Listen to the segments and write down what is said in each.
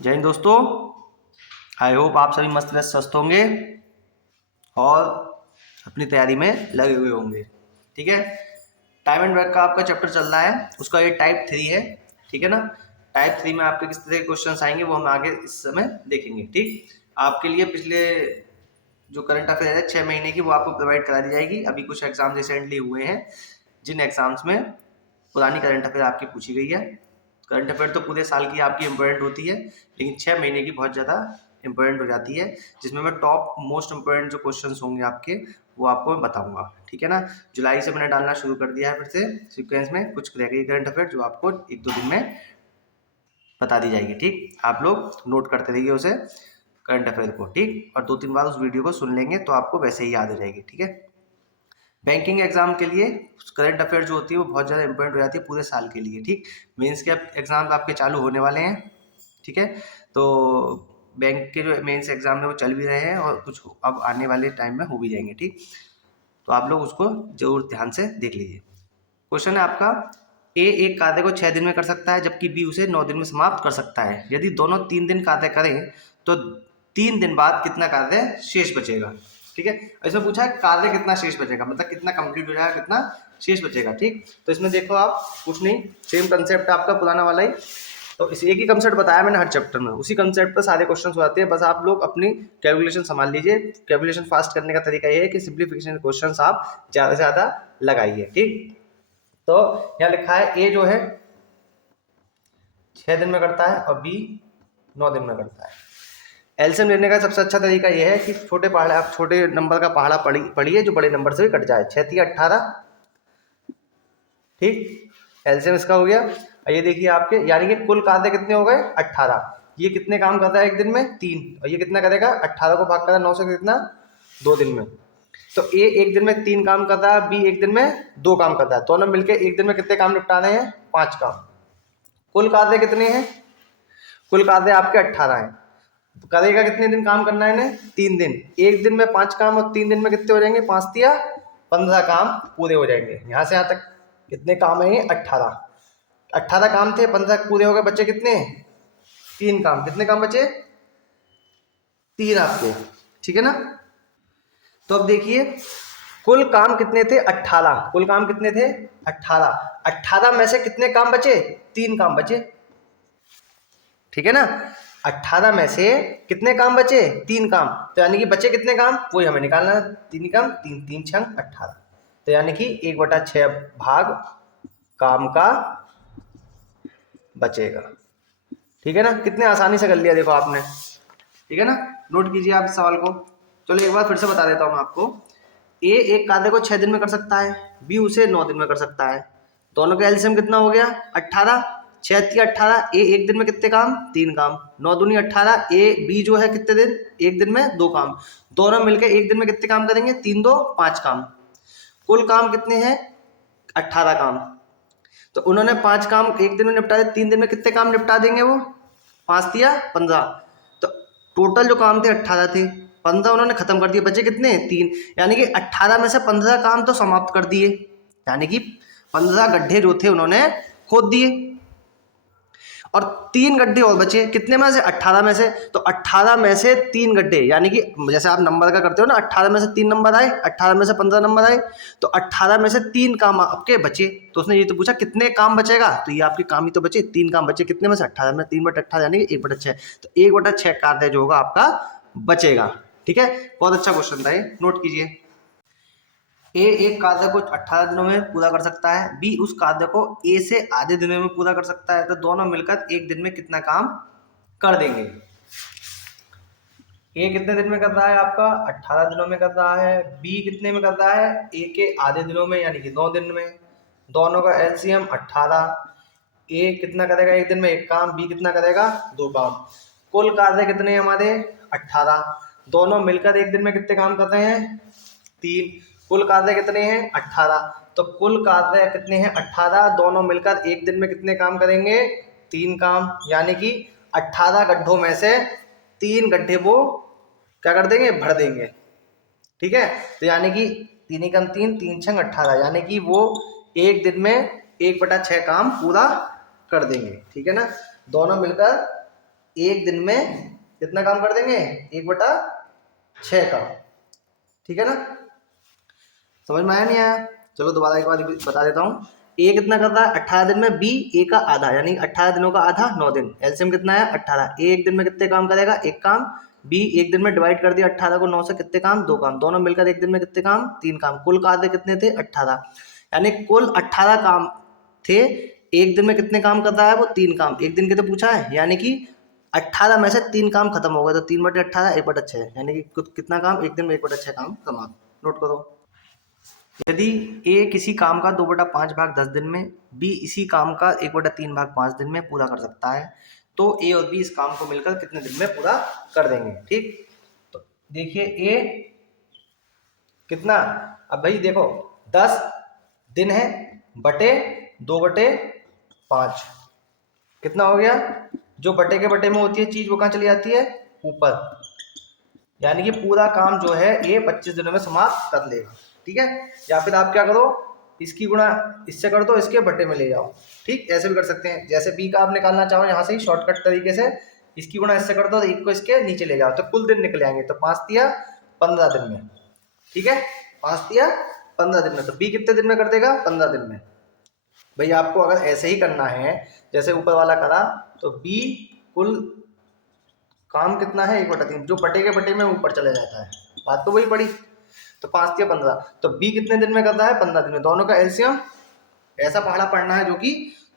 जय हिंद दोस्तों। I hope आप सभी मस्त व्यस्त स्वस्थ होंगे और अपनी तैयारी में लगे हुए होंगे। ठीक है, टाइम एंड वर्क का आपका चैप्टर चल रहा है, उसका ये टाइप 3 है। ठीक है ना। टाइप 3 में आपके किस तरह के क्वेश्चंस आएंगे वो हम आगे इस समय देखेंगे। ठीक, आपके लिए पिछले जो करंट अफेयर है 6 महीने की वो आपको प्रोवाइड करा दी जाएगी। अभी कुछ एग्जाम रिसेंटली हुए हैं जिन एग्जाम्स में पुरानी करंट अफेयर आपकी पूछी गई है। करंट अफेयर तो पूरे साल की आपकी इंपॉर्टेंट होती है, लेकिन 6 महीने की बहुत ज़्यादा इंपॉर्टेंट हो जाती है, जिसमें मैं टॉप मोस्ट इंपॉर्टेंट जो क्वेश्चंस होंगे आपके वो आपको मैं बताऊंगा। ठीक है ना। जुलाई से मैंने डालना शुरू कर दिया है फिर से सीक्वेंस में कुछ रह गई करंट अफेयर जो आपको 1-2 दिन में बता दी जाएगी। ठीक, आप लोग नोट करते रहिए उसे करंट अफेयर को। ठीक, और 2-3 बार उस वीडियो को सुन लेंगे तो आपको वैसे ही याद हो जाएगी। ठीक है, बैंकिंग एग्जाम के लिए करंट अफेयर जो होती है वो बहुत ज़्यादा इंपॉर्टेंट हो जाती है पूरे साल के लिए। ठीक, मेंस के एग्जाम आपके चालू होने वाले हैं। ठीक है, तो बैंक के जो मेंस एग्जाम है वो चल भी रहे हैं और कुछ अब आने वाले टाइम में हो भी जाएंगे। ठीक, तो आप लोग उसको जरूर ध्यान से देख लीजिए। क्वेश्चन है आपका, ए एक कार्य को 6 दिन में कर सकता है जबकि बी उसे 9 दिन में समाप्त कर सकता है। यदि दोनों 3 दिन कार्य करें तो 3 दिन बाद कितना कार्य शेष बचेगा। ठीक है, इसमें पूछा है कार्य कितना शेष बचेगा, मतलब कितना कंप्लीट हो जाएगा, कितना शेष बचेगा। ठीक, तो इसमें देखो आप कुछ नहीं, सेम कंसेप्ट आपका पुराना वाला ही। तो इस एक ही कंसेप्ट बताया मैंने हर चैप्टर में, उसी कंसेप्ट पर सारे क्वेश्चन हो जाते हैं। बस आप लोग अपनी कैलकुलेशन संभाल लीजिए। कैलकुलेशन फास्ट करने का तरीका ये है कि सिंप्लीफिकेशन क्वेश्चन आप ज़्यादा से ज़्यादा लगाइए। ठीक, तो यहाँ लिखा है ए जो है 6 दिन में करता है और बी 9 दिन में करता है। एलसीएम लेने का सबसे अच्छा तरीका यह है कि छोटे पहाड़े आप छोटे नंबर का पहाड़ा पढ़िए जो बड़े नंबर से भी कट जाए। 6×3=18। ठीक, एलसीएम इसका हो गया। ये देखिए आपके यानी कि कुल कार्य कितने हो गए 18। ये कितने काम करता है एक दिन में 3, और ये कितना करेगा 18 को भाग करा 9 से कितना 2 दिन में। तो ए एक दिन में 3 काम करता है, बी एक दिन में 2 काम करता है, दोनों मिलकर एक दिन में कितने काम निपटाने हैं 5 काम। कुल कार्य कितने हैं, कुल कार्य आपके 18 हैं। तो करेगा कितने दिन काम करना है इन्हें 3 दिन। एक दिन में 5 काम और 3 दिन में कितने हो जाएंगे 5×3=15 काम पूरे हो जाएंगे। यहाँ से यहाँ तक कितने काम है 18 काम थे, 15 पूरे हो गए, बच्चे कितने 3 काम। कितने काम बचे 3 आपके। ठीक है ना। तो अब देखिए कुल काम कितने थे 18, कुल काम कितने थे 18 में से कितने काम बचे 3 काम बचे। ठीक है ना, 18 में से कितने काम बचे 3 काम, तो यानी कि बचे कितने काम वही हमें निकालना है। 3 काम 3×3=18, तो यानी कि 1/6 भाग काम का बचेगा। ठीक है ना, कितने आसानी से कर लिया देखो आपने। ठीक है ना, नोट कीजिए आप इस सवाल को। चलो एक बार फिर से बता देता हूँ आपको। ए एक कार्य को 6 दिन में कर सकता है, बी उसे 9 दिन में कर सकता है। दोनों का एलसीएम कितना हो गया 18। 6×3=18। ए एक दिन में कितने काम 3 काम। 9×2=18। ए बी जो है कितने दिन एक दिन में 2 काम। दोनों मिलकर एक दिन में कितने काम करेंगे 3×2=5 काम। कुल काम कितने हैं 18 काम। तो उन्होंने 5 काम एक दिन में निपटा दिए, 3 दिन में कितने काम निपटा देंगे वो 5×3=15। तो टोटल जो काम थे 18 थे, 15 उन्होंने खत्म कर दिए, बचे कितने 3। यानी कि 18 में से 15 काम तो समाप्त कर दिए, यानी कि 15 गड्ढे जो थे उन्होंने खोद दिए और 3 गड्ढे और बचे कितने में से 18 में से। तो 18 में से 3 गड्ढे, यानी कि जैसे आप नंबर का करते हो ना, 18 में से 3 नंबर आए, 18 में से 15 नंबर आए, तो 18 में से 3 काम आपके बचे। तो उसने ये तो पूछा कितने काम बचेगा, तो ये आपके काम ही तो बचे 3 काम बचे। कितने में से 18 में 3/18 यानी कि 1/6, तो 1/6 कार्य जो होगा आपका बचेगा। ठीक है, बहुत अच्छा क्वेश्चन था ये, नोट कीजिए। ए एक कार्य को 18 दिनों में पूरा कर सकता है, बी उस कार्य को ए से आधे दिनों में पूरा कर सकता है। तो दोनों मिलकर एक दिन में कितना काम कर देंगे। ए कितने दिन में कर रहा है आपका 18 दिनों में कर रहा है, बी कितने में कर रहा है ए के आधे दिनों में यानी कि 9 दिन में। दोनों का एलसीएम 18। ए कितना करेगा एक दिन में 1 काम, बी कितना करेगा 2 काम। कुल कार्य कितने हमारे 18, दोनों मिलकर एक दिन में कितने काम कर रहे हैं 3। कुल कार्य कितने हैं 18, तो कुल कार्य कितने हैं 18, दोनों मिलकर एक दिन में कितने काम करेंगे 3 काम। यानी कि 18 गड्ढों में से 3 गड्ढे वो क्या कर देंगे भर देंगे। ठीक है, तो यानी कि 3×3 3×6=18, यानी कि वो एक दिन में 1/6 काम पूरा कर देंगे। ठीक है ना, दोनों मिलकर एक दिन में कितना काम कर देंगे, 1/6 काम। ठीक है ना, समझ में आया नहीं आया? चलो दोबारा एक बार बता देता हूँ। ए कितना कर रहा है 18 दिन में, बी ए का आधा यानी 18 दिनों का आधा 9 दिन, एलसीएम कितना है 18। ए एक दिन में कितने काम करेगा, एक काम। बी एक दिन में डिवाइड कर दिया 18 को 9 से, कितने काम, 2 काम। दोनों मिलकर एक दिन में कितने काम, 3 काम। कुल कार्य कितने थे 18, यानी कुल 18 काम थे। एक दिन में कितने काम कर रहा है वो, 3 काम। एक दिन के तो पूछा है, यानी कि 18 में से 3 काम खत्म हो गए, तो 3/18 1/6, यानी कि कितना काम, एक दिन में 1/6 काम कमा। नोट करो। यदि ए किसी काम का 2/5 भाग 10 दिन में, बी इसी काम का 1/3 भाग 5 दिन में पूरा कर सकता है, तो ए और बी इस काम को मिलकर कितने दिन में पूरा कर देंगे। ठीक, तो देखिए ए कितना, अब भाई देखो 10 दिन है बटे 2/5 कितना हो गया। जो बटे के बटे में होती है चीज वो कहाँ चली जाती है, ऊपर, यानी कि पूरा काम जो है ये 25 दिनों में समाप्त कर लेगा। ठीक है, या फिर आप क्या करो, इसकी गुणा इससे कर दो, इसके बटे में ले जाओ। ठीक, ऐसे भी कर सकते हैं। जैसे बी का आप निकालना चाहो यहाँ से ही शॉर्टकट तरीके से, इसकी गुणा इससे कर दो, एक को इसके नीचे ले जाओ, तो कुल दिन निकले आएंगे। तो 5 दिया 15 दिन में। ठीक है, 5 दिया 15 दिन में, तो बी कितने दिन में कर देगा, 15 दिन में। भाई आपको अगर ऐसे ही करना है जैसे ऊपर वाला करा, तो बी कुल काम कितना है 1/3, जो बटे के बटे में ऊपर चले जाता है, बात तो वही पड़ी। तो 5 या 15, तो बी कितने दिन में करता है, 15 दिन में। दोनों का एलसीएम ऐसा पहाड़ा पढ़ना है जो कि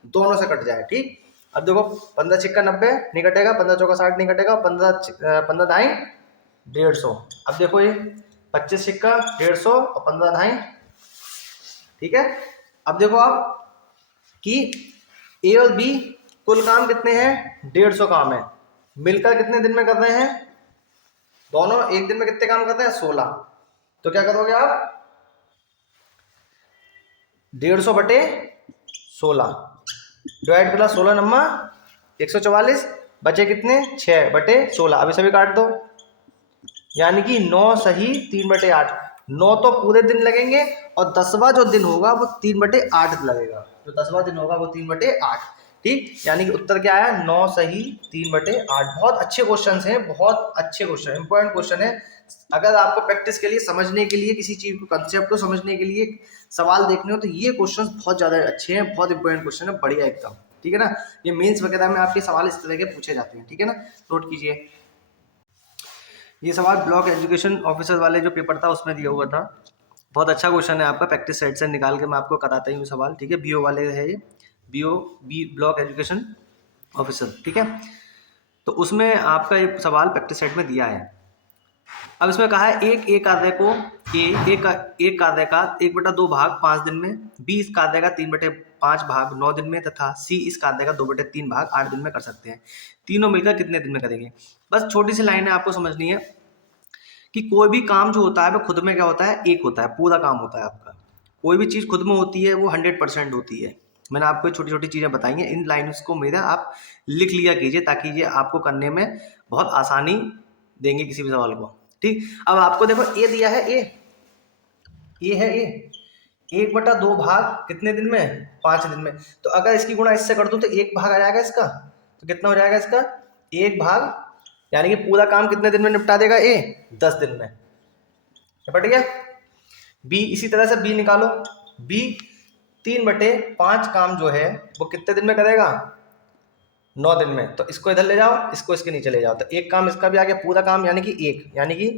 दोनों से कट जाए। ठीक, अब देखो 15 छिक्का 90 नहीं कटेगा, 15 चौका 60 नहीं कटेगा, 15 दाई 150। अब देखो ये 25 छिक्का 150 और 15 दाई। ठीक है, अब देखो आप कि ए और बी कुल काम कितने हैं, 150 काम है, मिलकर कितने दिन में कर रहे हैं, दोनों एक दिन में कितने काम करते हैं, 16। तो क्या करोगे आप, 150 बटे 16 डिवाइड प्लस 16 नम्मा 144, बचे कितने 6 बटे 16। अभी सभी काट दो, यानी कि 9 सही 3/8। 9 तो पूरे दिन लगेंगे और 10वां जो दिन होगा वो 3/8 लगेगा, जो 10वां दिन होगा वो 3/8। ठीक, यानी कि उत्तर क्या आया, 9 सही 3/8। बहुत अच्छे क्वेश्चन हैं, बहुत अच्छे क्वेश्चन, इंपॉर्टेंट क्वेश्चन है। अगर आपको प्रैक्टिस के लिए, समझने के लिए, किसी चीज को, कंसेप्ट को समझने के लिए सवाल देखने हो, तो ये क्वेश्चन बहुत ज्यादा अच्छे हैं, बहुत इंपॉर्टेंट क्वेश्चन है, बढ़िया एकदम। ठीक है ना, ये मेंस वगैरह में आपके सवाल इस तरह के पूछे जाते हैं। ठीक है ना, नोट कीजिए। ये सवाल ब्लॉक एजुकेशन ऑफिसर वाले जो पेपर था उसमें दिया हुआ था। बहुत अच्छा क्वेश्चन है आपका, प्रैक्टिस सेट से निकाल के मैं आपको कराता ही हूँ सवाल। ठीक है, बीओ वाले है ये, बी ब्लॉक एजुकेशन ऑफिसर। ठीक है, तो उसमें आपका एक सवाल प्रैक्टिस सेट में दिया है। अब इसमें कहा है एक कार्य को एक कार्य का 1/2 भाग 5 दिन में, बी इस कार्य का 3/5 भाग 9 दिन में, तथा सी इस कार्य का 2/3 भाग 8 दिन में कर सकते हैं। तीनों मिलकर कितने दिन में करेंगे। बस छोटी सी लाइन है, आपको समझनी है कि कोई भी काम जो होता है वो खुद में क्या होता है, एक होता है, पूरा काम होता है आपका। कोई भी चीज़ खुद में होती है वो 100% होती है। मैंने आपको छोटी छोटी चीज़ें बताई हैं, इन लाइन्स को मेरा आप लिख लिया कीजिए, ताकि ये आपको करने में बहुत आसानी देंगे किसी भी सवाल को। ठीक, अब आपको देखो ए दिया है, ए है, ए 1/2 भाग कितने दिन में, 5 दिन में। तो अगर इसकी गुणा इससे कर दूं तो 1 भाग आ जाएगा इसका, तो कितना हो जाएगा इसका 1 भाग, यानी कि पूरा काम कितने दिन में निपटा देगा ए, 10 दिन में। निपट गया। बी इसी तरह से बी निकालो, बी 3/5 काम जो है वो कितने दिन में करेगा, 9 दिन में। तो इसको इधर ले जाओ, इसको इसके नीचे ले जाओ, तो एक काम इसका भी आ गया, पूरा काम यानी कि 1, यानी कि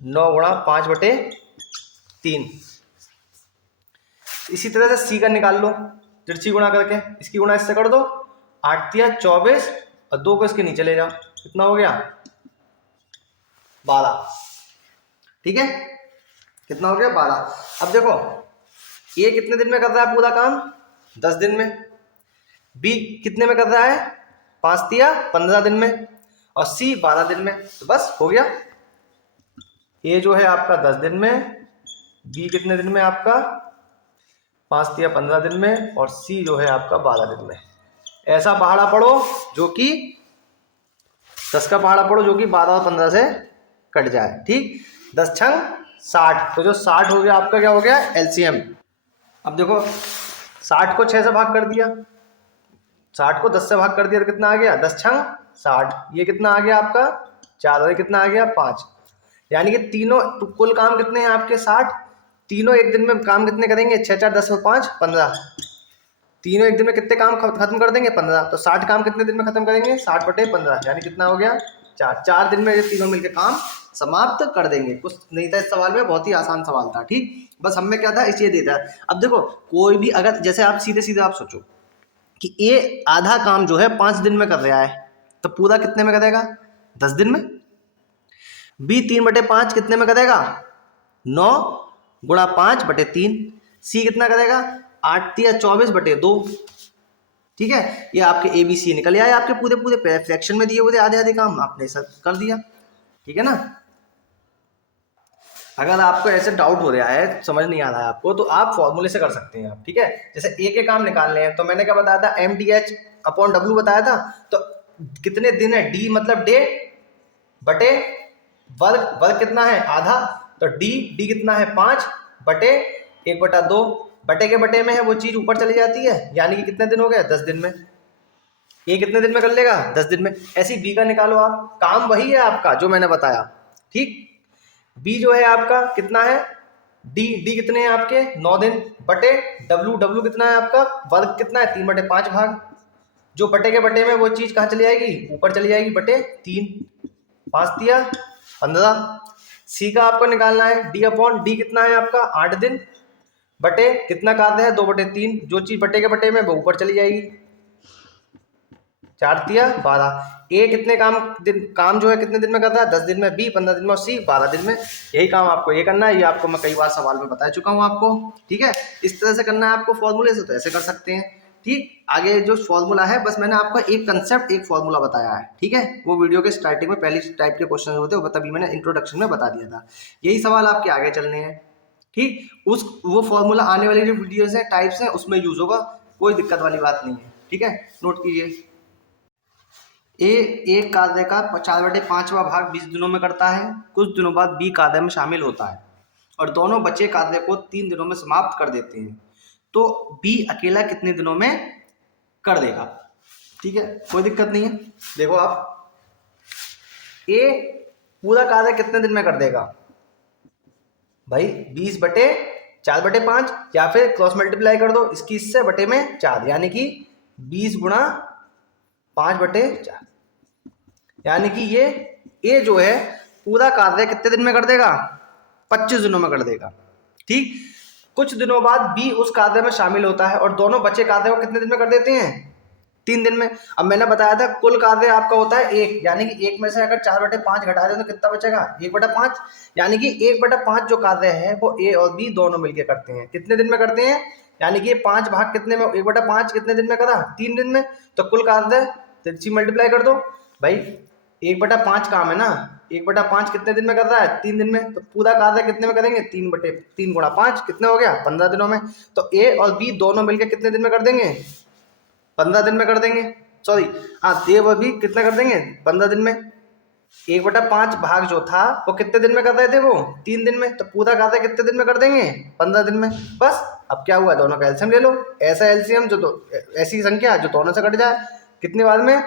9 गुणा 5/3। इसी तरह से सी का निकाल लो, तिरछी गुणा करके, इसकी गुणा इससे कर दो, 8 या 24 और 2 को इसके नीचे ले जाओ, कितना हो गया 12। ठीक है, कितना हो गया 12। अब देखो ए कितने दिन में कर रहा है पूरा काम, 10 दिन में। बी कितने में कर रहा है, 5 या 15 दिन में, और सी 12 दिन में। तो बस हो गया, ए जो है आपका 10 दिन में, बी कितने दिन में आपका 5 या 15 दिन में, और सी जो है आपका 12 दिन में। ऐसा पहाड़ा पढ़ो जो कि 10 का पहाड़ा पढ़ो जो कि 12 और 15 से कट जाए। ठीक, 10 छंग 60, तो जो 60 हो गया आपका क्या हो गया एलसीएम। अब देखो 60 को 6 से भाग कर दिया, 60 को 10 से भाग कर दिया, तो कितना आ गया 10 छंग 60, ये कितना आ गया आपका 4 और ये कितना आ गया 5। यानी कि तीनों कुल काम कितने हैं आपके 60। तीनों एक दिन में काम कितने करेंगे 6 4 10 और 5 15। तीनों एक दिन में कितने काम खत्म कर देंगे 15। तो 60 काम कितने दिन में खत्म करेंगे 60/15, यानी कितना हो गया 4 दिन में ये तीनों मिलकर काम समाप्त कर देंगे। कुछ नहीं था इस सवाल में, बहुत ही आसान सवाल था। ठीक, बस हमें क्या था इसलिए देता है। अब देखो कोई भी अगर जैसे आप सीधे सीधे आप सोचो कि ए आधा काम जो है 5 दिन में कर रहा है, तो पूरा कितने में करेगा 10 दिन में। बी 3/5 कितने में करेगा 9 गुणा 5/3। सी कितना करेगा 8 या 24/2। ठीक है, ये आपके ए बी सी निकल आए, आपके पूरे पूरे फ्रैक्शन में दिए हुए आधे आधे काम आपने सब कर दिया। ठीक है ना। अगर आपको ऐसे डाउट हो रहा है, समझ नहीं आ रहा है आपको, तो आप फॉर्मूले से कर सकते हैं आप। ठीक है, जैसे ए के काम निकालने हैं तो मैंने क्या बताया था MDH/W बताया था। तो कितने दिन है डी मतलब डे बटे वर्ग, वर्ग कितना है आधा, तो डी कितना है 5/1/2। बटे के बटे में है वो चीज ऊपर चली जाती है, यानी कि कितने दिन हो गए 10 दिन में। ये कितने दिन में कर लेगा 10 दिन में। ऐसी बी का निकालो आप, काम वही है आपका जो मैंने बताया। ठीक, बी जो है आपका कितना है डी कितने हैं आपके 9 दिन बटे डब्ल्यू कितना है आपका वर्ग कितना है 3/5 भाग। जो बटे के बटे में वो चीज कहाँ चली जाएगी ऊपर चली जाएगी बटे 3। 5 दिया 15। सी का आपको निकालना है डी कितना है आपका 8 दिन बटे कितना कार्य है 2/3। जो चीज बटे के बटे में वो ऊपर चली जाएगी। 4 दिया 12। ए कितने काम जो है कितने दिन में करता है 10 दिन में, बी 15 दिन में और सी 12 दिन में। यही काम आपको ये करना है, ये आपको मैं कई बार सवाल में बता चुका हूँ आपको। ठीक है, इस तरह से करना है आपको फॉर्मूले से, तो ऐसे कर सकते हैं। ठीक, आगे जो फॉर्मूला है बस मैंने आपको एक कंसेप्ट एक फॉर्मूला बताया है। ठीक है, वो वीडियो के स्टार्टिंग में पहली टाइप के क्वेश्चन होते हैं तभी मैंने इंट्रोडक्शन में बता दिया था। यही सवाल आपके आगे चलने हैं। ठीक, वो फॉर्मूला आने वाली जो वीडियोस हैं टाइप्स हैं उसमें यूज होगा, कोई दिक्कत वाली बात नहीं है। ठीक है, नोट कीजिए। एक कार्य का 4/5वां भाग 20 दिनों में करता है। कुछ दिनों बाद बी कार्य में शामिल होता है और दोनों बचे कार्य को 3 दिनों में समाप्त कर देते हैं। तो बी अकेला कितने दिनों में कर देगा। ठीक है, कोई दिक्कत नहीं है। देखो आप ए पूरा कार्य कितने दिन में कर देगा भाई 20/4/5, या फिर क्रॉस मल्टीप्लाई कर दो इसकी इससे बटे में 4, यानी कि 20 गुणा 5/4, यानी कि ये ए जो है पूरा कार्य कितने दिन में कर देगा 25 दिनों में कर देगा। ठीक, कुछ दिनों बाद बी उस कार्य में शामिल होता है और दोनों बचे कार्य को कितने दिन में कर देते हैं 3 दिन में। अब मैंने बताया था कुल कार्य आपका होता है 1, यानी कि 1 में से अगर 4/5 घटा दें तो कितना बचेगा 1/5, यानी कि 1/5 जो कार्य है वो ए और बी दोनों मिलकर करते हैं। कितने दिन में करते हैं, यानी कि 5 भाग कितने में 1/5 कितने दिन में करा 3 दिन में। तो कुल कार्य तिरछी मल्टीप्लाई कर दो भाई, 1/5 काम है ना, 1/5 कितने दिन में कर रहा है 3 दिन में। तो पूरा कार्य कितने में करेंगे 3 गुणा 5 कितने हो गया 15 दिनों में। तो ए और बी दोनों मिलकर कितने दिन में कर देंगे 15 दिन में कर देंगे। सॉरी हाँ, ए और बी कितना कर देंगे 15 दिन में। 1/5 भाग जो था वो कितने दिन में कर रहे थे वो 3 दिन में। तो पूरा कार्य कितने दिन में कर देंगे 15 दिन में। बस अब क्या हुआ दोनों का एलसीएम ले लो। ऐसा एलसीएम जो ऐसी संख्या जो दोनों से कट जाए कितने बाद में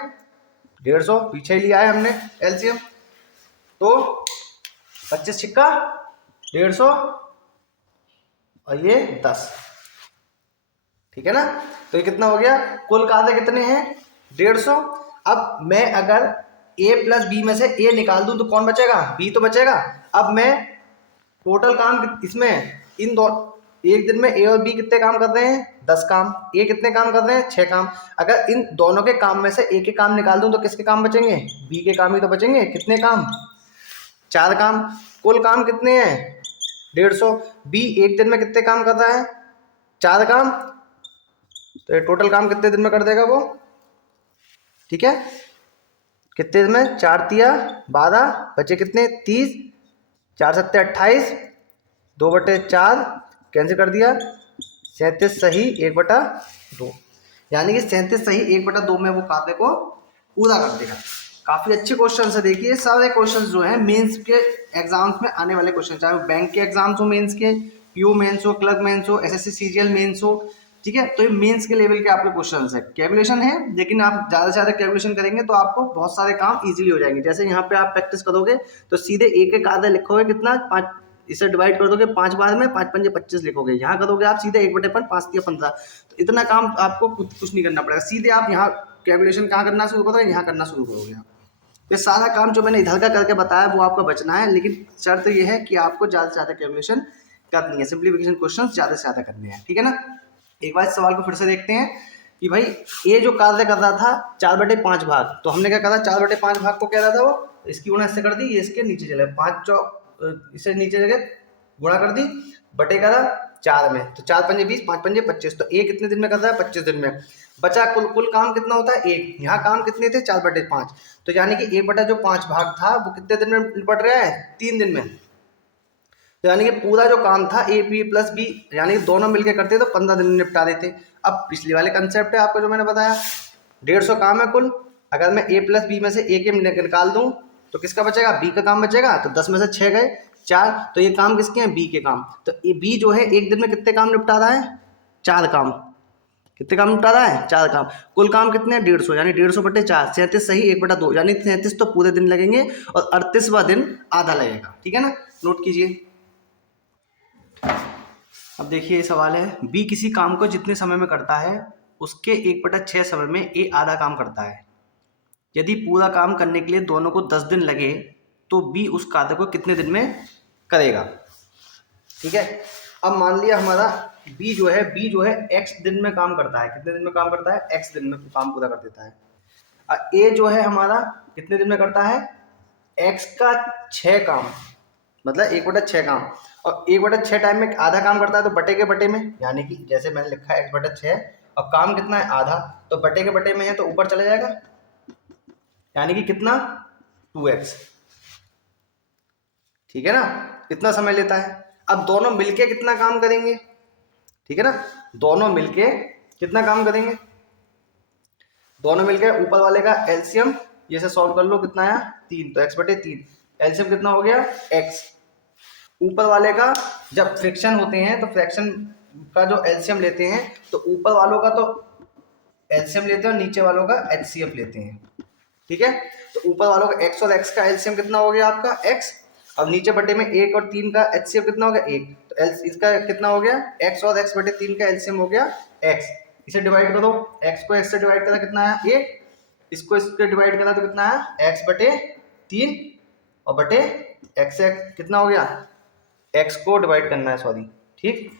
150, पीछे लिया है हमने एलसीएम। तो 25 छिक्का 150 और ये 10। ठीक है ना, तो ये कितना हो गया कुल कार्य कितने हैं 150। अब मैं अगर a प्लस बी में से a निकाल दूं तो कौन बचेगा b तो बचेगा। अब मैं टोटल काम इसमें इन दो एक दिन में a और b कितने काम कर रहे हैं 10 काम, a कितने काम कर रहे हैं 6 काम। अगर इन दोनों के काम में से a के काम निकाल दूं तो किसके काम बचेंगे b के काम ही तो बचेंगे। कितने काम 4 काम। कुल काम कितने हैं 150। b एक दिन में कितने काम कर रहा है 4 काम, तो ये टोटल काम कितने दिन में कर देगा वो। ठीक है, कितने दिन में 4 तिया 12 बचे कितने 30, 4 सत्ते 28, 2/4 कैंसिल कर दिया 37 सही 1/2, यानी कि 37 सही 1/2 में वो कार्य को पूरा कर देगा। काफी अच्छे क्वेश्चन है। देखिए सारे क्वेश्चन जो है मेंस के एग्जाम्स में आने वाले क्वेश्चन, चाहे वो बैंक के एग्जाम्स हो मेंस के, पीओ मेंस हो, क्लर्क मेंस हो, एसएससी सीजीएल मेंस हो, ठीक है। तो ये मेंस के लेवल के आपके क्वेश्चन है, कैलकुलेशन है, लेकिन आप ज़्यादा से ज़्यादा कैलकुलेशन करेंगे तो आपको बहुत सारे काम इजीली हो जाएंगे। जैसे यहाँ पे आप प्रैक्टिस करोगे तो सीधे एक एक आधा लिखोगे कितना, 5, इसे डिवाइड कर दोगे 5 बार में, 5 पंजे 25 लिखोगे। यहाँ करोगे आप सीधे 1/5 5 या 15, तो इतना काम आपको कुछ नहीं करना पड़ेगा। सीधे आप यहाँ कैलकुलेशन कहाँ करना शुरू करोगे, यहाँ करना शुरू करोगे आप। ये सारा काम जो मैंने इधर का करके बताया वो आपका बचना है, लेकिन शर्त ये है कि आपको ज़्यादा से ज़्यादा कैलकुलेशन करनी है, सिंप्लीफिकेशन क्वेश्चन ज़्यादा से ज़्यादा करने हैं, ठीक है ना। एक बार इस सवाल को फिर से देखते हैं कि भाई ये जो कार्य कर रहा था 4/5 भाग, तो हमने क्या करा, 4/5 भाग को कह रहा था वो, इसकी गुणा इससे कर दी, ये इसके नीचे चले 5 इसे नीचे जगह गुणा कर दी, बटे करा 4 में, तो 4 पंजे 20, 5 पंजे 25, तो ये कितने दिन में कर रहा है, 25 दिन में। बचा कुल काम कितना होता है, 1। यहाँ काम कितने थे, 4/5, तो यानी कि 1/5 भाग था वो कितने दिन में निपट रहा है, 3 दिन में। तो यानी कि पूरा जो काम था ए बी प्लस बी, यानी कि दोनों मिलकर करते तो 15 दिन में निपटा देते। अब पिछले वाले कंसेप्ट है आपको जो मैंने बताया, 150 काम है कुल, अगर मैं ए प्लस बी में से ए के निकाल दूं तो किसका बचेगा, बी का काम बचेगा, तो 10 में से 6 गए 4, तो ये काम किसके हैं, बी के काम। तो ये बी जो है एक दिन में कितने काम निपटा रहा है, 4 काम। कितने काम निपटा रहा है, 4 काम। कुल काम कितने हैं, 150, यानी 150/4, 37 सही 1/2, यानी 37 तो पूरे दिन लगेंगे और 38वां दिन आधा लगेगा, ठीक है ना, नोट कीजिए। अब देखिए ये सवाल है, बी किसी काम को जितने समय में करता है उसके 1/6 समय में ए आधा काम करता है। यदि पूरा काम करने के लिए दोनों को 10 दिन लगे तो बी उस कार्य को कितने दिन में करेगा, ठीक है। अब मान लिया हमारा बी जो है एक्स दिन में काम करता है, कितने दिन में काम करता है, एक्स दिन में काम पूरा कर देता है। और ए जो है हमारा कितने दिन में करता है, एक्स का 6 काम, मतलब 1/6 काम, और 1/6 टाइम में आधा काम करता है, तो बटे के बटे में, यानी कि जैसे मैंने लिखा है x/6, अब काम कितना है, आधा, तो बटे के बटे में है तो ऊपर चला जाएगा, यानी कि कितना 2x, ठीक है ना, इतना समय लेता है। अब दोनों मिलके कितना काम करेंगे, ठीक है ना, दोनों मिलके कितना काम करेंगे, दोनों मिलके ऊपर वाले का एलसीएम ये से सॉल्व कर लो, कितना आया 3, तो x/3, एलसीएम कितना हो गया x। ऊपर वाले का जब फ्रैक्शन होते हैं तो फ्रैक्शन का जो एलसीएम लेते हैं तो ऊपर वालों का तो एलसीएम लेते हैं और नीचे वालों का एचसीएफ लेते हैं, ठीक है। तो ऊपर वालों का x और x का एलसीएम कितना हो गया आपका x, अब नीचे बटे में 1 और 3 का एचसीएफ कितना हो गया 1, तो इसका कितना हो गया x और x/3 का एलसीएम हो गया x। इसे डिवाइड करो, x को x से डिवाइड करा कितना आया 1, इसको इसके डिवाइड करा तो कितना आया x/3 और बटे x से कितना हो गया, x को डिवाइड करना है, सॉरी, ठीक,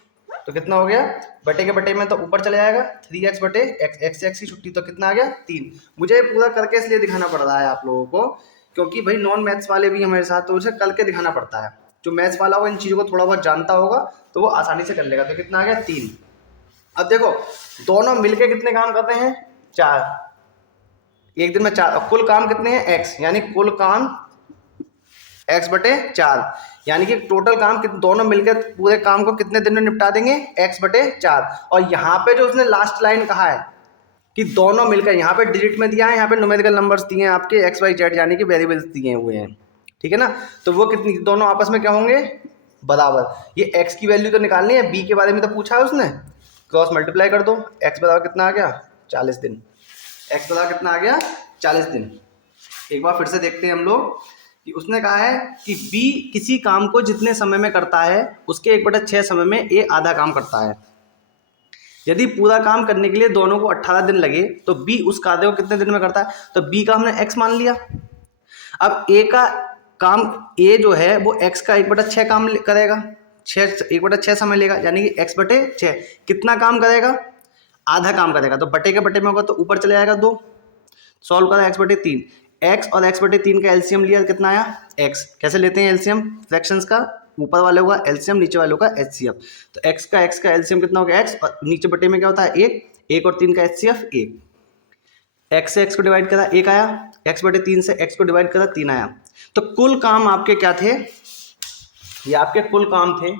तो कितना हो गया बटे के बटे में तो ऊपर चले जाएगा 3x/x, x से x की छुट्टी, तो कितना आ गया 3। मुझे पूरा करके इसलिए दिखाना पड़ रहा है आप लोगों को क्योंकि भाई नॉन मैथ्स वाले भी हमारे साथ, तो उसे करके दिखाना पड़ता है। जो मैथ्स वाला होगा इन चीज़ों को थोड़ा बहुत जानता होगा तो वो आसानी से कर लेगा। तो कितना आ गया 3। अब देखो दोनों मिलके कितने काम करते हैं 4, एक दिन में 4, और कुल काम कितने हैं x, यानी कुल काम x/4, यानी कि टोटल काम दोनों मिलकर पूरे काम को कितने दिन में निपटा देंगे x/4। और यहाँ पे जो उसने लास्ट लाइन कहा है कि दोनों मिलकर, यहाँ पे डिजिट में दिया है, यहाँ पे न्यूमेरिकल नंबर्स दिए हैं आपके x y z, यानी कि वेरिएबल्स दिए हुए हैं, ठीक है ना। तो वो कितनी, दोनों आपस में क्या होंगे बराबर। ये x की वैल्यू तो निकालनी है, b के बारे में तो पूछा है उसने, क्रॉस मल्टीप्लाई कर दो, x बराबर कितना आ गया 40 दिन, x बराबर कितना आ गया 40 दिन। एक बार फिर से देखते हैं हम लोग कि उसने कहा है कि बी किसी काम को जितने समय में करता है उसके 1/6 समय में ए आधा काम करता है। यदि पूरा काम करने के लिए दोनों को 18 दिन लगे तो बी उस कार्य को कितने दिन में करता है, तो बी का हमने x मान लिया। अब ए का काम, ए जो है वो x का 1/6 काम करेगा, 1/6 समय लेगा, यानी कि x/6 कितना काम करेगा, आधा काम करेगा, तो बटे के बटे में होगा तो ऊपर चले जाएगा 2, सॉल्व करा x/3, x और x/3 का एलसीएम लिया, कितना आया x। कैसे लेते हैं एलसीएम फ्रैक्शंस का, ऊपर वाले का एलसीएम नीचे वालों का एचसीएफ, तो x का एलसीएम कितना हो गया x, और नीचे बटे में क्या होता है 1 और 3 का एचसीएफ 1, x से x को डिवाइड करा 1 आया, x/3 से x को डिवाइड करा 3 आया। तो कुल काम आपके क्या थे, ये आपके कुल काम थे,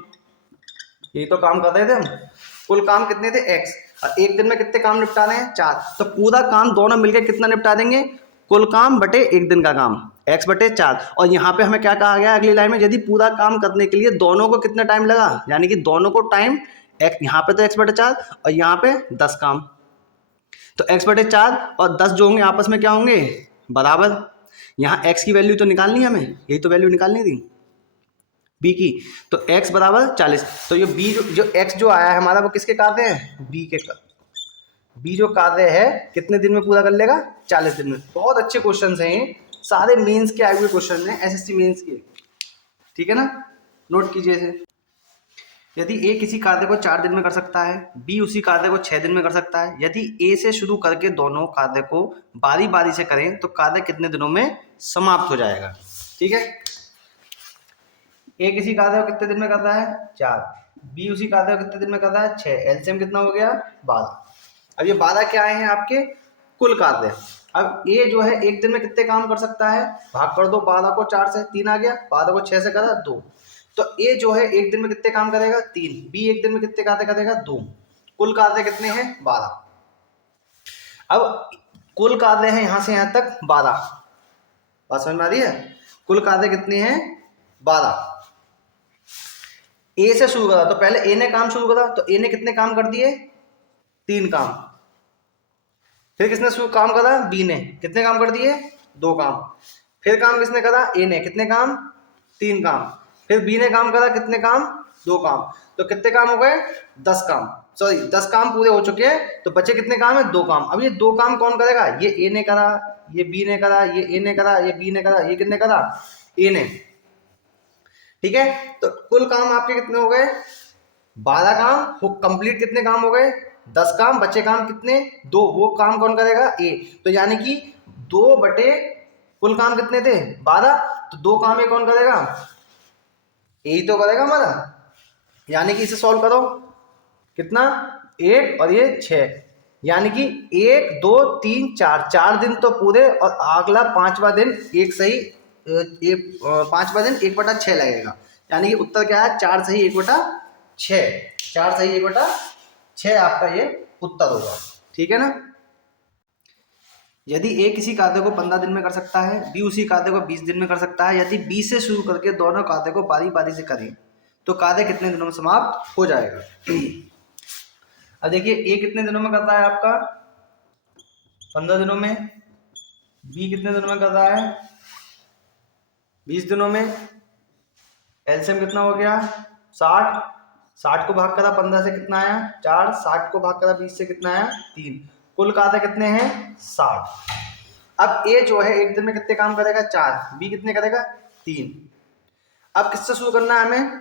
ये तो काम कर रहे थे हम, कुल काम कितने थे x, और एक दिन में कितने काम निपटा रहे हैं 4, तो पूरा काम दोनों मिलकर कितना निपटा देंगे, कुल काम बटे एक दिन का काम x/4। और यहाँ पे हमें क्या कहा गया अगली लाइन में, यदि पूरा काम करने के लिए दोनों को कितना टाइम लगा, यानी कि दोनों को टाइम यहाँ पे तो x/4 और यहाँ पे 10 काम, तो x/4 और 10 जो होंगे आपस में क्या होंगे, बराबर। यहाँ x की वैल्यू तो निकालनी है हमें, यही तो वैल्यू निकालनी थी b की, तो x बराबर 40। तो ये b जो x जो आया है हमारा वो किसके कार्य है, b के। b जो कार्य है कितने दिन में पूरा कर लेगा, 40 दिन में। बहुत अच्छे क्वेश्चन हैं ये, सारे मेंस के आए हुए क्वेश्चन हैं, एसएससी मेंस के, ठीक है ना, नोट कीजिए इसे। यदि ए किसी कार्य को 4 दिन में कर सकता है, बी उसी कार्य को 6 दिन में कर सकता है, यदि ए से शुरू करके दोनों कार्य को बारी बारी से करें तो कार्य कितने दिनों में समाप्त हो जाएगा। ठीक है, ए किसी कार्य को कितने दिन में कर रहा है, 4, बी उसी कार्य को कितने दिन में कर रहा है, 6, एलसीएम कितना हो गया, 12। अब ये 12 क्या आए हैं आपके कुल कार्य। अब ए जो है एक दिन में कितने काम कर सकता है, भाग कर दो 12 को 4 से, 3 आ गया, 12 को 6 से करा 2, तो ए जो है एक दिन में कितने काम करेगा, 3, बी एक दिन में कितने कार्य करेगा, 2, कुल कार्य कितने हैं, 12। अब कुल कार्य है यहां से यहां तक 12, बात समझ में आ रही है, कुल कार्य कितने हैं, 12। ए से शुरू करा तो पहले ए ने काम शुरू करा, तो ए ने कितने काम कर दिए, 3 काम। फिर किसने शुरू काम करा, बी ने कितने काम कर दिए, 2 काम। फिर काम किसने करा, ए ने कितने काम, 3 काम। फिर बी ने काम करा कितने काम, 2 काम। तो कितने काम हो गए, 10 काम, सॉरी 10 काम पूरे हो चुके हैं, तो बचे कितने काम है, 2 काम। अब ये 2 काम कौन करेगा, ये ए ने करा, ये बी ने करा, ये ए ने करा, ये बी ने करा, ये किसने करा, ए ने। ठीक है, तो कुल काम आपके कितने हो गए, 12 काम। कंप्लीट कितने काम हो गए, 10 काम। बचे काम कितने, 2, वो काम कौन करेगा, ए। तो यानी कि 2 बटे कुल काम कितने थे, 12, तो 2 काम ये कौन करेगा, यही तो करेगा हमारा। यानी कि इसे सॉल्व करो, कितना, 8 और ये 6, यानी कि 1 2 3 4, 4 दिन तो पूरे, और अगला 5वां दिन एक सही, 5वां दिन 1/6 लगेगा। यानी कि उत्तर क्या है, 4 सही 1/6, 4 सही 1/6 आपका ये उत्तर होगा। ठीक है ना। यदि ए किसी कार्य को 15 दिन में कर सकता है, बी उसी कार्य को 20 दिन में कर सकता है, यदि बी से शुरू करके दोनों कार्य को बारी बारी से करें तो कार्य कितने दिनों में समाप्त हो जाएगा। अब देखिए ए कितने दिनों में कर रहा है आपका, 15 दिनों में, बी कितने दिनों में कर रहा है, 20 दिनों में। एलसीएम कितना हो गया, 60, 60 को भाग करा 15 से कितना आया, 4, 60 को भाग करा 20 से कितना आया, 3, कुल कार्य कितने हैं, 60। अब ए जो है एक दिन में कितने काम करेगा, 4, बी कितने करेगा, 3। अब किससे शुरू करना है हमें,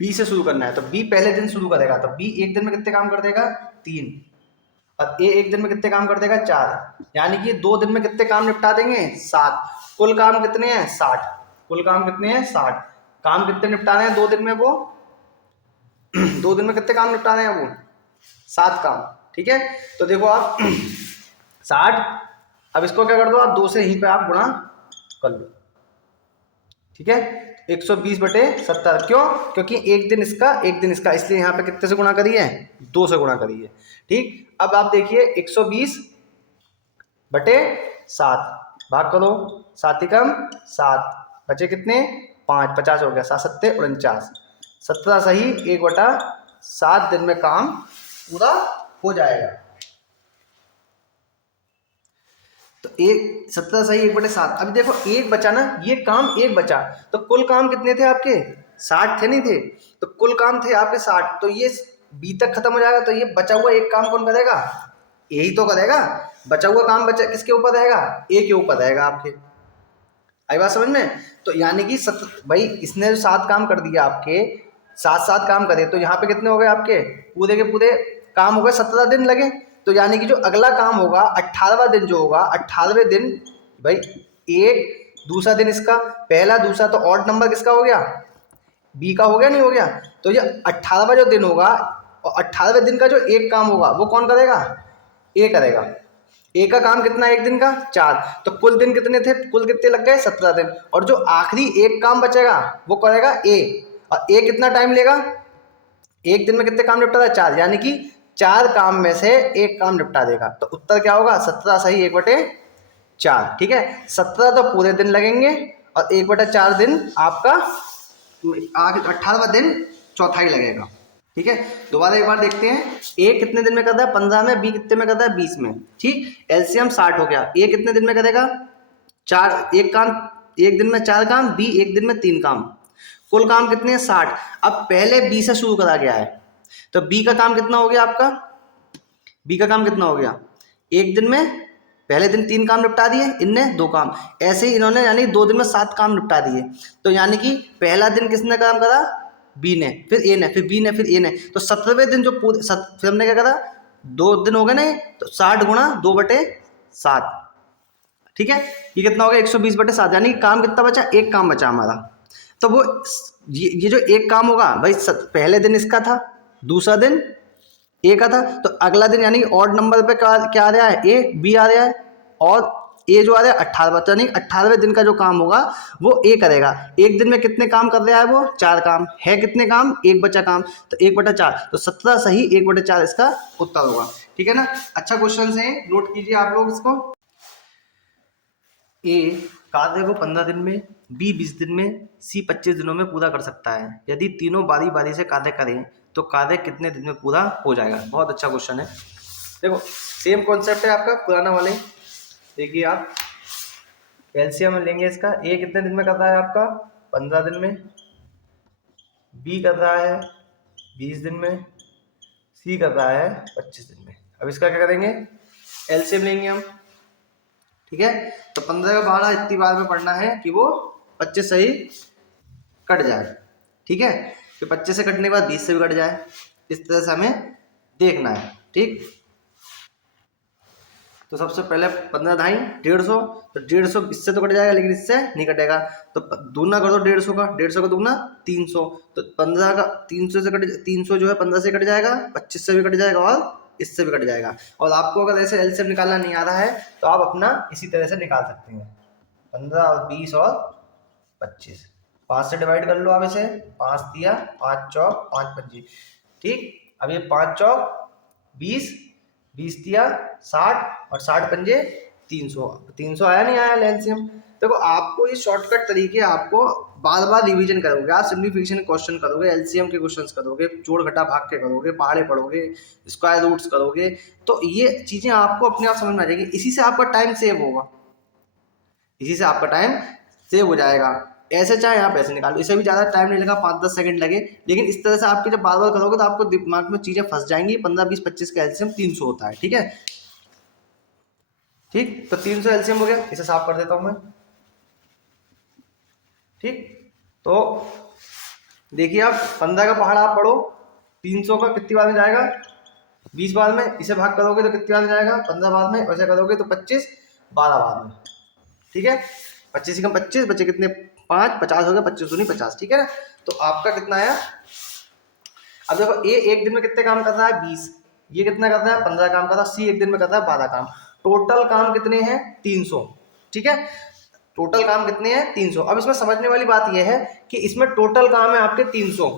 बी से शुरू करना है, तो बी पहले दिन शुरू करेगा, तो बी एक दिन में कितने काम कर देगा, 3, और ए एक दिन में कितने काम कर देगा, 4, यानी कि 2 दिन में कितने काम निपटा देंगे, 7। कुल काम कितने हैं, 60, कुल काम कितने हैं, 60। काम कितने निपटाने हैं 2 दिन में, वो 2 दिन में कितने काम निपटाने हैं, वो 7 काम। ठीक है, तो देखो आप 60, अब इसको क्या कर दो आप, 2 से यहीं पे आप गुणा कर लो। ठीक है, 120/70, क्यों, क्योंकि एक दिन इसका एक दिन इसका, इसलिए यहाँ पे कितने से गुणा करिए, 2 से गुणा करिए। ठीक, अब आप देखिए 120/7 भाग करो, 7 कम 7, बचे कितने, 5, 50 हो गया, 7 7 49, 17 सही 1/7 दिन में काम पूरा हो जाएगा। तो 17 सही 1/7। अभी देखो एक बचा ना, ये काम एक बचा, तो कुल काम कितने थे आपके, 60 थे, नहीं थे, तो कुल काम थे आपके 60, तो ये बी तक खत्म हो जाएगा, तो ये बचा हुआ एक काम कौन करेगा, यही तो करेगा। बचा हुआ काम बचा किसके ऊपर रहेगा, ए के ऊपर रहेगा आपके। आई बात समझ में। तो यानी कि भाई इसने 7 काम कर दिया आपके, 7 काम करे, तो यहाँ पे कितने हो गए आपके, पूरे के पूरे काम हो गए, 17 दिन लगे। तो यानी कि जो अगला काम होगा 18वां दिन जो होगा, 18वें दिन भाई एक, दूसरा दिन इसका, पहला दूसरा, तो ऑड नंबर किसका हो गया, बी का हो गया, नहीं हो गया। तो ये 18वां जो दिन होगा, और 18वें दिन का जो एक काम होगा वो कौन करेगा, ए करेगा। ए का काम कितना एक दिन का, 4, तो कुल दिन कितने थे, कुल कितने लग गए, 17 दिन। और जो आखिरी एक काम बचेगा वो करेगा ए, और ए कितना टाइम लेगा, एक दिन में कितने काम निपटा है, 4, यानी कि 4 काम में से एक काम निपटा देगा। तो उत्तर क्या होगा, 17 सही 1/4। ठीक है, 17 तो पूरे दिन लगेंगे, और 1/4 दिन आपका 18वां दिन चौथाई लगेगा। ठीक है, दोबारा एक बार देखते हैं। ए कितने दिन में करता है 15 में, बी कितने में करता है 20 में। ठीक, एलसीएम 60 हो गया। ए कितने दिन में करेगा 4, एक काम एक दिन में 4 काम, बी एक दिन में 3 काम, कुल काम कितने हैं 60। अब पहले बी से शुरू करा गया है, तो बी का काम कितना हो गया आपका, बी का काम कितना हो गया, एक दिन में पहले दिन 3 काम निपटा दिए इनने, 2 काम, ऐसे ही इन्होंने यानी 2 दिन में 7 काम निपटा दिए। तो यानी कि पहला दिन किसने काम करा, बी ने, फिर ए ने, फिर बी ने, फिर ए ने, तो 17वें दिन जो पूरे फिर हमने क्या करा, 2 दिन हो गए नहीं, तो 60 गुणा 2/7। ठीक है, ये कितना हो गया 120/7, यानी काम कितना बचा, एक काम बचा हमारा। तो वो ये जो एक काम होगा भाई, पहले दिन इसका था, दूसरा दिन ए का था, तो अगला दिन यानी ऑड नंबर पे क्या आ रहा है, ए बी आ रहा है, और ए जो आ रहा है 18, यानी 18वें दिन का जो काम होगा वो ए करेगा। एक दिन में कितने काम कर रहा है वो, 4 काम है, कितने काम, एक बचा काम, तो 1/4, तो 17 सही 1/4 इसका उत्तर होगा। ठीक है ना, अच्छा क्वेश्चन है, नोट कीजिए आप लोग इसको। ए कार्य को 15 दिन में, बी 20 दिन में, सी 25 दिनों में पूरा कर सकता है। यदि तीनों बारी बारी से कार्य करें तो कार्य कितने दिन में पूरा हो जाएगा। बहुत अच्छा क्वेश्चन है। देखो सेम कॉन्सेप्ट है आपका पुराना वाले, देखिए आप एलसीएम में लेंगे इसका। ए कितने दिन में कर रहा है आपका 15 दिन में, बी कर रहा है 20 दिन में, सी कर रहा है 25 दिन में। अब इसका क्या करेंगे, एलसीएम लेंगे हम। ठीक है, तो 15 का 12 इतनी बार में पढ़ना है कि वो 25 से ही कट जाए। ठीक है, तो 25 से कटने के बाद 20 से भी कट जाए, इस तरह से हमें देखना है। ठीक, तो सबसे पहले 15 ढाई 150, तो 150 इससे तो कट जाएगा लेकिन इससे नहीं कटेगा, तो दूना कर दो 150 का, 150 का दूना 300, तो 15 का 300 से कट, 300 जो है 15 से कट जाएगा, 25 से भी कट जाएगा और इससे भी कट जाएगा। और आपको अगर ऐसे एलसीएम निकालना नहीं आ रहा है तो आप अपना इसी तरह से निकाल सकते हैं, 15 और 20 और 25, 5 से डिवाइड कर लो आप इसे, 5 दिया 5 चौक 5 25। ठीक, अब ये 5 चौक 20, 20 दिया 60 और 60 पंजे 300, 300 आया नहीं आया एलसीएम। देखो आपको ये शॉर्टकट तरीके आपको बार बार रिवीजन करोगे, आप सिम्प्लीफिकेशन क्वेश्चन करोगे, एलसीएम के क्वेश्चंस करोगे, जोड़ घटा भाग के करोगे, पहाड़े पढ़ोगे, स्क्वायर रूट्स करोगे, तो ये चीजें आपको अपने आप समझ में आ जाएगी। इसी से आपका टाइम सेव होगा, इसी से आपका टाइम सेव हो जाएगा। ऐसे चाहे आप ऐसे निकालो, इसे भी ज़्यादा टाइम नहीं लगा, 5-10 सेकंड लगे, लेकिन इस तरह से आपकी जब बार बार करोगे तो आपको दिमाग में चीज़ें फंस जाएंगी। 15, 20, 25 का एलसीएम 300 होता है। ठीक है, ठीक, तो 300 एलसीएम हो गया, इसे साफ कर देता हूं मैं। ठीक, तो देखिए आप 15 का पहाड़ आप पढ़ो, 300 का कितनी बार में जाएगा, 20 बार में, इसे भाग करोगे तो कितनी बार में जाएगा 15 बार में, वैसे करोगे तो 25 12 बार में। ठीक है, 25 से कम 25 बचे कितने 5, 50 हो गया, 25 दूनी 50। ठीक है ना, तो आपका कितना आया। अब देखो ए एक दिन में कितने काम कर रहा है 20, ये कितना कर रहा है 15 काम कर रहा है, सी एक दिन में कर रहा है 12 काम, टोटल काम कितने हैं 300। ठीक है, टोटल काम कितने हैं 300। अब इसमें समझने वाली बात यह है कि इसमें टोटल काम है आपके 300।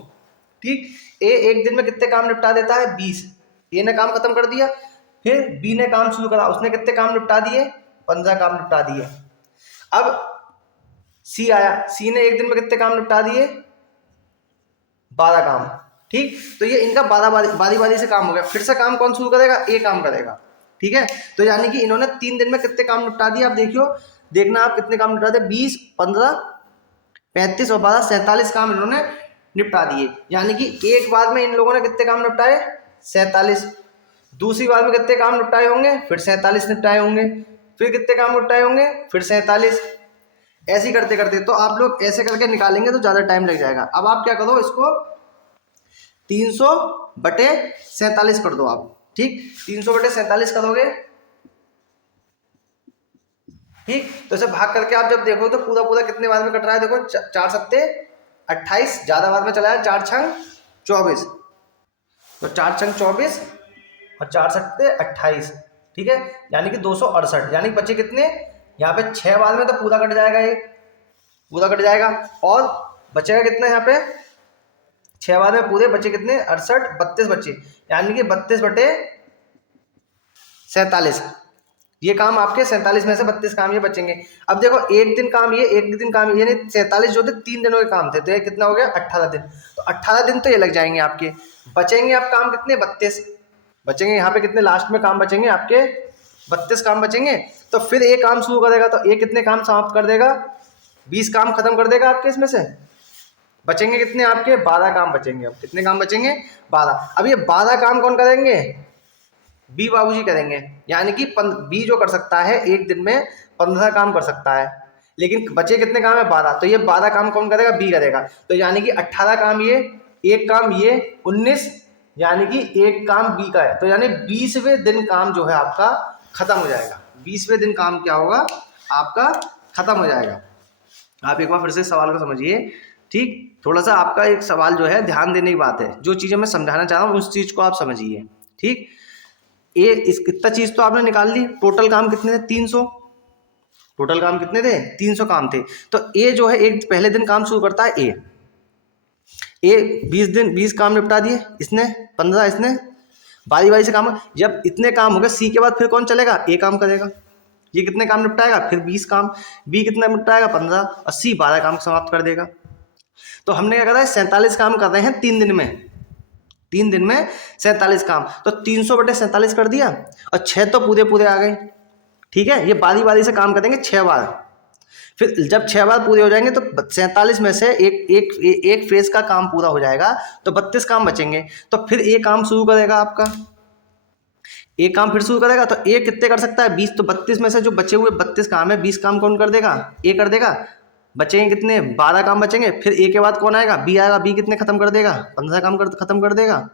ठीक, ए एक दिन में कितने काम निपटा देता है 20, ए ने काम खत्म कर दिया, फिर बी ने काम शुरू करा, उसने कितने काम निपटा दिए 15 काम निपटा दिए। अब सी आया, सी ने एक दिन में कितने काम निपटा दिए 12 काम। ठीक, तो ये इनका 12 बारी बारी से काम हो गया, फिर से काम कौन शुरू करेगा, ए काम करेगा। ठीक है, तो यानी कि इन्होंने 3 दिन में कितने काम निपटा दिए, आप देखियो, देखना आप कितने काम निपटा दिए, 20, 15, 35 और 12 47 काम इन्होंने निपटा दिए। यानी कि एक बार में इन लोगों ने कितने काम निपटाए 47, दूसरी बार में कितने काम निपटाए होंगे, फिर 47 निपटाए होंगे, फिर कितने काम निपटाए होंगे, फिर 47, ऐसे ही करते करते। तो आप लोग ऐसे करके निकालेंगे तो ज़्यादा टाइम लग जाएगा। अब आप क्या करो, इसको 300/47 कर दो आप। ठीक, 300/47 करोगे, ठीक, तो इसे भाग करके आप जब देखो तो पूरा पूरा कितने बाद में कट रहा है, देखो 4 सत्ते 28, ज़्यादा बाद में चला है, 4 छंग 24, तो 4 छंग 24 और 4 सत्ते 28। ठीक है, यानी कि 268, यानी बचे कितने, यहाँ पे 6 बाद में तो पूरा कट जाएगा, ये पूरा कट जाएगा, और बचेगा कितना यहाँ पे 6 बाद में पूरे बचे कितने 68, 32 बचे, यानी कि 32/47। ये काम आपके 47 में से 32 काम ये बचेंगे। अब देखो एक दिन काम ये, एक दिन काम ये, यानी 47 जो थे 3 दिनों के काम थे, तो ये कितना हो गया 18 दिन। तो 18 दिन तो ये लग जाएंगे आपके। बचेंगे अब काम कितने 32 बचेंगे, यहाँ पे कितने लास्ट में काम बचेंगे आपके 32 काम बचेंगे। तो फिर एक काम शुरू करेगा तो ये कितने काम समाप्त कर देगा, 20 काम खत्म कर देगा आपके। इसमें से बचेंगे कितने आपके 12 काम बचेंगे। अब कितने काम बचेंगे 12। अब ये 12 काम कौन करेंगे, बी बाबूजी करेंगे। यानी कि बी जो कर सकता है एक दिन में 15 काम कर सकता है, लेकिन बचे कितने काम है 12। तो ये 12 काम कौन करेगा, बी करेगा। तो यानी कि 18 काम ये, एक काम ये, 19, यानी कि एक काम बी का है। तो यानी 20वें दिन काम जो है आपका खत्म हो जाएगा। 20वें दिन काम क्या होगा आपका खत्म हो जाएगा। आप एक बार फिर से सवाल को समझिए, ठीक। थोड़ा सा आपका एक सवाल जो है ध्यान देने की बात है, जो चीज़ें मैं समझाना चाह रहा हूँ उस चीज़ को आप समझिए, ठीक। ये इतना चीज़ तो आपने निकाल ली। टोटल काम कितने थे 300, टोटल काम कितने थे 300 काम थे। तो ए जो है एक पहले दिन काम शुरू करता है ए 20 काम निपटा दिए इसने, 15 इसने, बारी बारी से काम। जब इतने काम हो गए सी के बाद फिर कौन चलेगा, ए काम करेगा। ये कितने काम निपटाएगा, फिर 20 काम, बी कितना निपटाएगा 15, और सी 12 काम समाप्त कर देगा। तो हमने क्या करा है 47 काम कर रहे हैं 3 दिन में, 3 दिन में 47 काम। तो 300/47 कर दिया, और 6 तो पूरे पूरे आ गए, ठीक है। ये बारी बारी से काम करेंगे 6 बार। फिर जब 6 बार पूरे हो जाएंगे तो 47 में से एक फेज का काम पूरा हो जाएगा, तो 32 काम बचेंगे। तो फिर एक काम शुरू करेगा आपका, एक काम फिर शुरू करेगा। तो ए कितने कर सकता है 20। तो 32 में से जो बचे हुए 32 काम है, 20 काम कौन कर देगा, ए कर देगा। बचेंगे कितने 12 काम बचेंगे। फिर ए के बाद कौन आएगा, बी आएगा। बी कितने खत्म कर देगा, 15 काम खत्म कर देगा।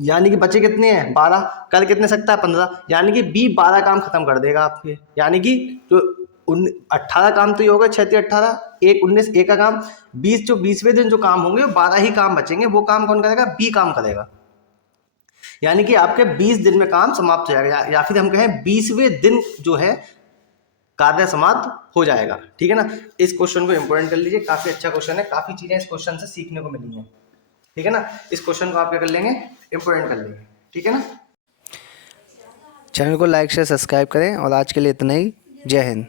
यानी कि बचे कितने हैं 12, कर कितने सकता है 15, यानी कि बी 12 काम खत्म कर देगा आपके। यानी कि जो 18 काम तो ये होगा, 6 × 18, 1 19, एक का काम 20। जो 20वें दिन जो काम होंगे 12 ही काम बचेंगे, वो काम कौन करेगा, बी काम करेगा। यानी कि आपके 20 दिन में काम समाप्त हो जाएगा, या फिर हम कहें 20वें दिन जो है कार्य समाप्त हो जाएगा, ठीक है ना। इस क्वेश्चन को इंपॉर्टेंट कर लीजिए, काफी अच्छा क्वेश्चन है, काफी चीजें इस क्वेश्चन से सीखने को मिली हैं, ठीक है ना। इस क्वेश्चन को आप क्या कर लेंगे, इंपॉर्टेंट कर लेंगे, ठीक है ना। चैनल को लाइक शेयर सब्सक्राइब करें, और आज के लिए इतना ही। जय हिंद।